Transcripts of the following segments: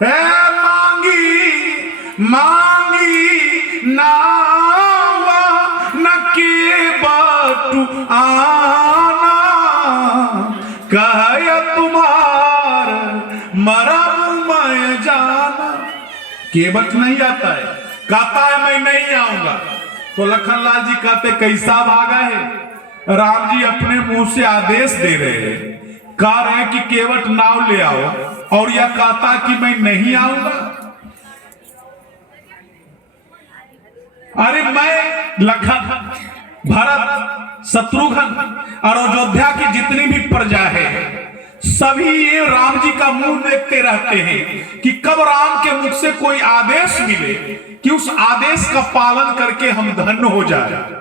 है मांगी मांगी नावा न के बटू आना कह तुम्हार मरम मैं जाना। केवट नहीं आता है, कहता है मैं नहीं आऊंगा। तो लखनलाल जी कहते कैसा भागा है? राम जी अपने मुंह से आदेश दे रहे हैं, कह रहे हैं कि केवट नाव ले आओ, और यह कहता कि मैं नहीं आऊंगा। अरे मैं लखन, भरत, शत्रुघ्न और अयोध्या की जितनी भी प्रजा है, सभी ये राम जी का मुंह देखते रहते हैं कि कब राम के मुख से कोई आदेश मिले कि उस आदेश का पालन करके हम धन्य हो जाए।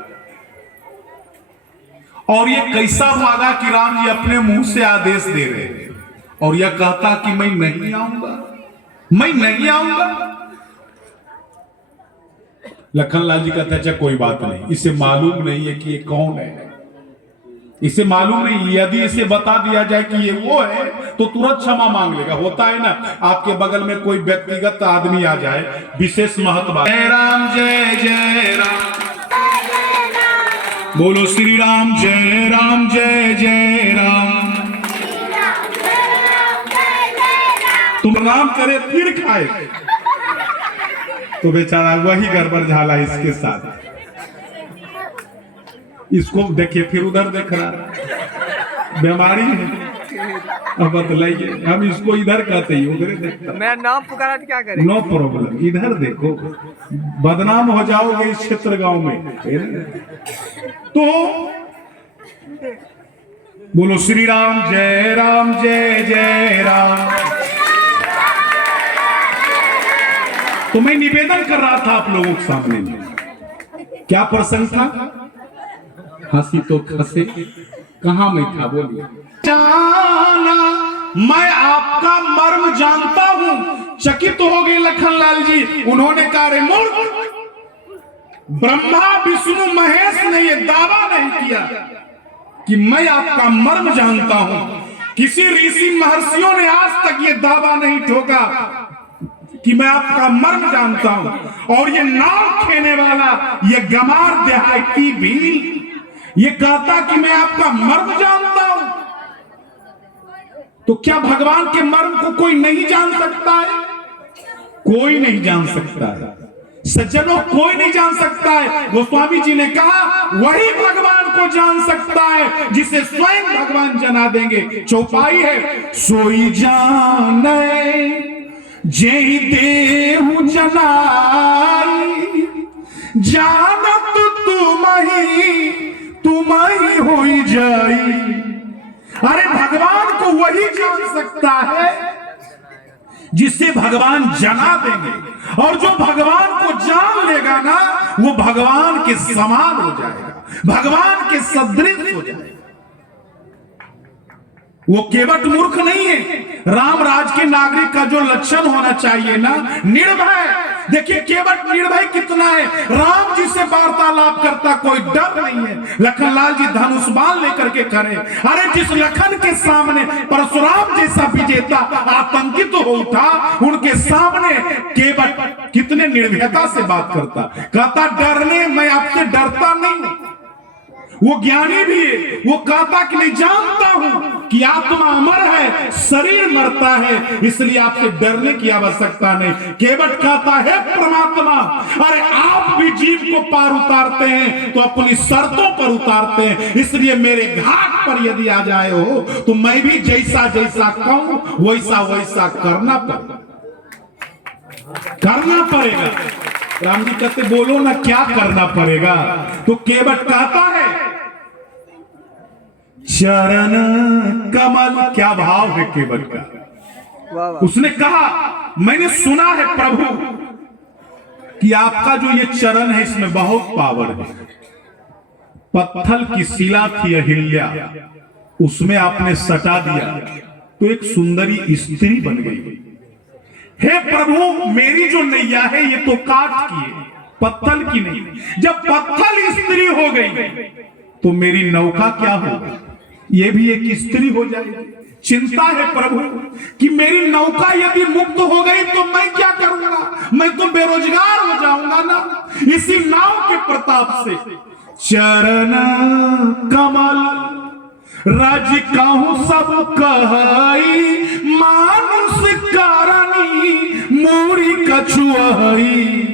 और ये कैसा भागा कि राम जी अपने मुंह से आदेश दे रहे हैं और यह कहता कि मैं नहीं आऊंगा, मैं नहीं आऊंगा। लखनलाल जी कहते अच्छा कोई बात नहीं, इसे मालूम नहीं है कि ये कौन है, इसे मालूम नहीं। यदि इसे बता दिया जाए कि ये वो है तो तुरंत क्षमा मांग लेगा। होता है ना, आपके बगल में कोई व्यक्तिगत आदमी आ जाए, विशेष महत्व, जय राम जय जय राम, बोलो श्री राम जय जय राम। तुम राम करे फिर खाए, तो बेचारा वही गड़बड़ झाला इसके साथ। इसको देखिए फिर उधर देख रहा, बीमारी है। अब बतलाइए, हम इसको इधर कहते ही उधर देखता। मैं नाम पुकारा तो क्या करें? नो प्रॉब्लम, इधर देखो, बदनाम हो जाओगे इस क्षेत्र गांव में। तो बोलो श्री राम जय जय राम। तो मैं निवेदन कर रहा था आप लोगों के सामने, क्या प्रसंग था? हंसी तो खसे, कहां मैं था बोलिए। जाना मैं आपका मर्म जानता हूं। चकित हो गए लखनलाल जी, उन्होंने कहा रे मूर्ख, ब्रह्मा विष्णु महेश ने यह दावा नहीं किया कि मैं आपका मर्म जानता हूं। किसी ऋषि महर्षियों ने आज तक यह दावा नहीं ठोका कि मैं आपका मर्म जानता हूं। और ये नाव खेने वाला ये गमार देहाती भी ये कहता कि मैं आपका मर्म जानता हूं। तो क्या भगवान के मर्म को कोई नहीं जान सकता है? कोई नहीं जान सकता है सज्जनों, कोई नहीं जान सकता है। गोस्वामी जी ने कहा वही भगवान को जान सकता है जिसे स्वयं भगवान जना देंगे। चौपाई है, सोई जाने जय देहु जनाई, जानत तुम ही होई जाई। अरे भगवान को वही जान सकता है जिसे भगवान जना देंगे, और जो भगवान को जान लेगा ना वो भगवान के समान हो जाएगा, भगवान के सदृश हो जाएगा। वो केवट मूर्ख नहीं है। राम राज के नागरिक का जो लक्षण होना चाहिए ना, निर्भय। देखिए केवट निर्भय कितना है, राम जी से वार्तालाप करता, कोई डर नहीं है। लखनलाल जी धनुष बाण लेकर के खड़े। अरे जिस लखन के सामने परशुराम जैसा विजेता आतंकित हो उठा, उनके सामने केवट कितने निर्भयता से बात करता, कहता डरने मैं आपसे डरता नहीं। वो ज्ञानी भी है, वो कहता कि नहीं जानता हूं कि आत्मा अमर है, शरीर मरता है, इसलिए आपसे डरने की आवश्यकता नहीं। केवट कहता है परमात्मा, अरे आप भी जीव को पार उतारते हैं तो अपनी शर्तों पर उतारते हैं, इसलिए मेरे घाट पर यदि आ जाए हो तो मैं भी जैसा जैसा कहूं वैसा वैसा करना पड़ेगा। राम जी कहते बोलो ना क्या करना पड़ेगा? तो केवट कहता है चरण कमल, क्या भाव है केवट का। उसने कहा मैंने सुना है प्रभु कि आपका जो ये चरण है इसमें बहुत पावर है। पत्थर की शिला थी अहिल्या, उसमें आपने सटा दिया तो एक सुंदरी स्त्री बन गई। हे प्रभु मेरी जो नैया है ये तो काठ की है, पत्थर की नहीं। जब पत्थर स्त्री हो गई तो मेरी नौका क्या होगी? ये भी एक स्त्री हो जाएगी। चिंता है प्रभु कि मेरी नौका यदि मुक्त हो गई तो मैं क्या करूंगा, मैं तो बेरोजगार हो जाऊंगा ना। इसी नाव के प्रताप से चरण कमल राज कहूं सब कहई, मानुष कारणी मूरी कछुआई।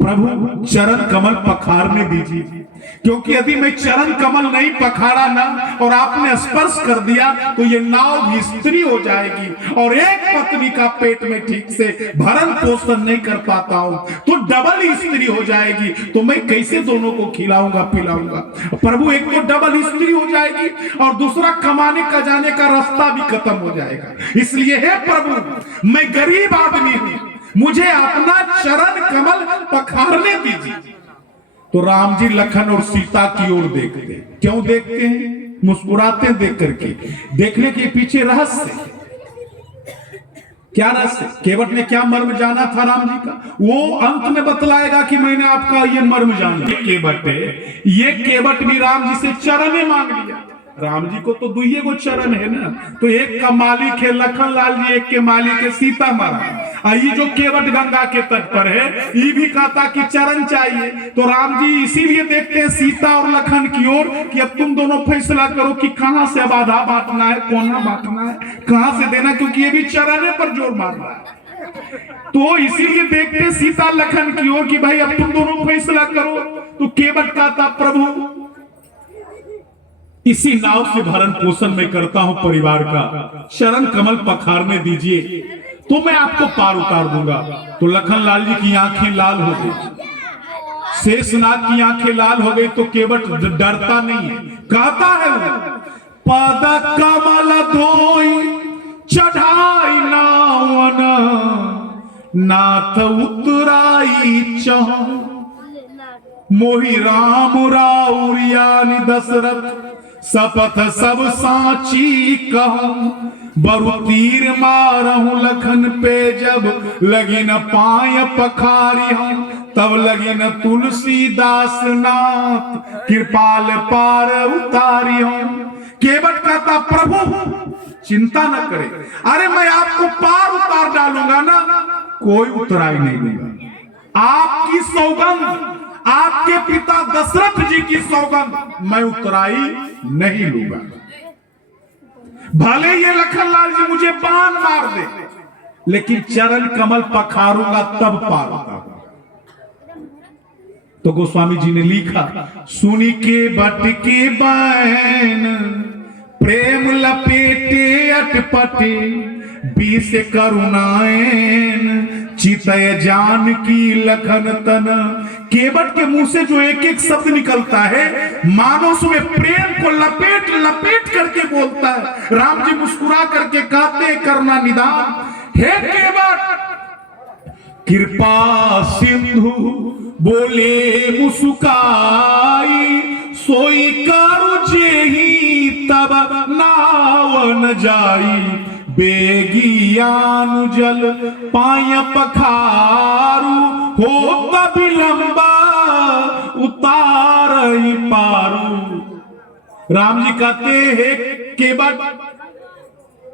प्रभु चरण कमल पखारने दीजिए, क्योंकि यदि मैं चरण कमल नहीं पखाड़ा ना और आपने स्पर्श कर दिया तो ये नाव भी स्त्री हो जाएगी और एक पत्नी का पेट में ठीक से भरण पोषण नहीं कर पाता हूं तो डबल स्त्री हो जाएगी। तो मैं कैसे दोनों को खिलाऊंगा पिलाऊंगा। प्रभु एक तो डबल स्त्री हो जाएगी और दूसरा कमाने का जाने का रास्ता भी खत्म हो जाएगा। इसलिए हे प्रभु मैं गरीब आदमी हूं, मुझे अपना चरण कमल पखारने दीजिए। तो राम जी लखन और सीता की ओर देखते। क्यों देखते हैं? मुस्कुराते देख करके। देखने के पीछे रहस्य क्या? रहस्य केवट ने क्या मर्म जाना था राम जी का, वो अंत में बतलाएगा कि मैंने आपका ये मर्म जाना। ये केवट भी राम जी से चरण मांग लिया। राम जी को तो दुइये को चरण है ना, तो एक का मालिक है लखन लाल जी, एक के मालिक है सीता माता। ये जो केवट गंगा के तट पर है ये भी कहता कि चरण चाहिए। तो राम जी इसीलिए देखते हैं सीता और लखन की ओर कि अब तुम दोनों फैसला करो कि कहां से अब आधा बांटना है, कोना बांटना है, कहां से देना, क्योंकि ये भी चरण पर जोर मार रहा है। तो इसीलिए देखते हैं सीता लखन की ओर कि भाई अब तुम दोनों फैसला करो। तो केवट कहता प्रभु इसी नाव से भरण पोषण मैं करता हूं परिवार का, चरण कमल पखारने दीजिए तो मैं आपको पार उतार दूंगा। तो लखन लाल जी की आंखें लाल हो गई, शेषनाग की आंखें लाल हो गई। तो केवट डरता नहीं है, कहता है पद कमल धोई चढ़ाई नावन, नाथ उतराई चह, मोहि राम राउरियानि दशरथ, सपथ सब साची कहूं, बरु तीर मारहूं लखन पे, जब लगी न पाय पखारी हूं, तब लगी न तुलसीदास नाथ, कृपाल पार उतारी हूं। केवट कहता प्रभु चिंता न करे, अरे मैं आपको पार उतार डालूंगा ना, कोई उतराई नहीं दूंगा। आपकी सौगंध, आपके पिता दशरथ जी की सौगंध मैं उतराई नहीं लूंगा। भले ये लखन लाल जी मुझे बाण मार दे, लेकिन चरण कमल पखारूंगा तब पार उतारूंगा। तो गोस्वामी जी ने लिखा सुनी के बट के बैन, प्रेम लपेटे अटपटे, बीस करुणाएन, चितय जान की लखन तन। केवट के मुंह से जो एक एक शब्द निकलता है मानो उसमें प्रेम को लपेट लपेट करके बोलता है। राम जी मुस्कुरा करके कहते करुणा निदान, हे केवट कृपा सिंधु बोले मुस्काई, सोई करू जेहि तब नावन जाई, बेगियानु जल पाय पखारू, हो विलंबा उतारई पारू। राम जी कहते हैं केवट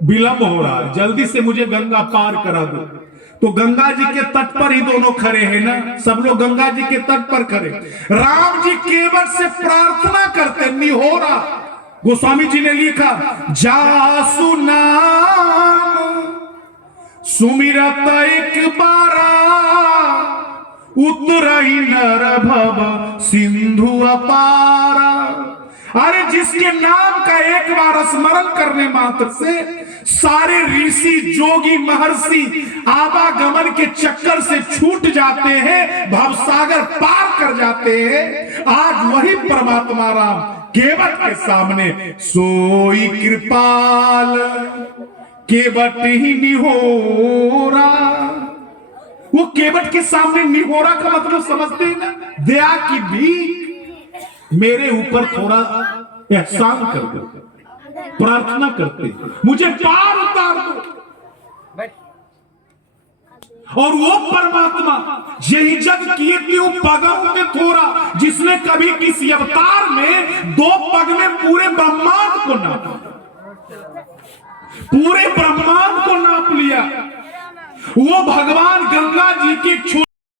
विलंब हो रहा है, जल्दी से मुझे गंगा पार करा दो। तो गंगा जी के तट पर ही दोनों खड़े हैं ना, सब लोग गंगा जी के तट पर खड़े। राम जी केवट से प्रार्थना करते निहोरा। गोस्वामी जी ने लिखा जासु नाम सुमिरत एक बारा, उतरई नर भव सिंधु अपारा। अरे जिसके नाम का एक बार स्मरण करने मात्र से सारे ऋषि जोगी महर्षि आवागमन के चक्कर से छूट जाते हैं, भवसागर पार कर जाते हैं। आज वही परमात्मा राम केवट के सामने सोई कृपाल, केवट ही निहोरा। वो केवट के सामने निहोरा का मतलब समझते हैं ना, दया की भीख, मेरे ऊपर थोड़ा एहसान कर दो, प्रार्थना करते मुझे पार उतार दो। और वो परमात्मा यही जग किए क्यों पगम के थोड़ा, जिसने कभी किसी अवतार में 2 पग में पूरे ब्रह्मांड को नापा, पूरे ब्रह्मांड को नाप लिया। वो भगवान गंगा जी की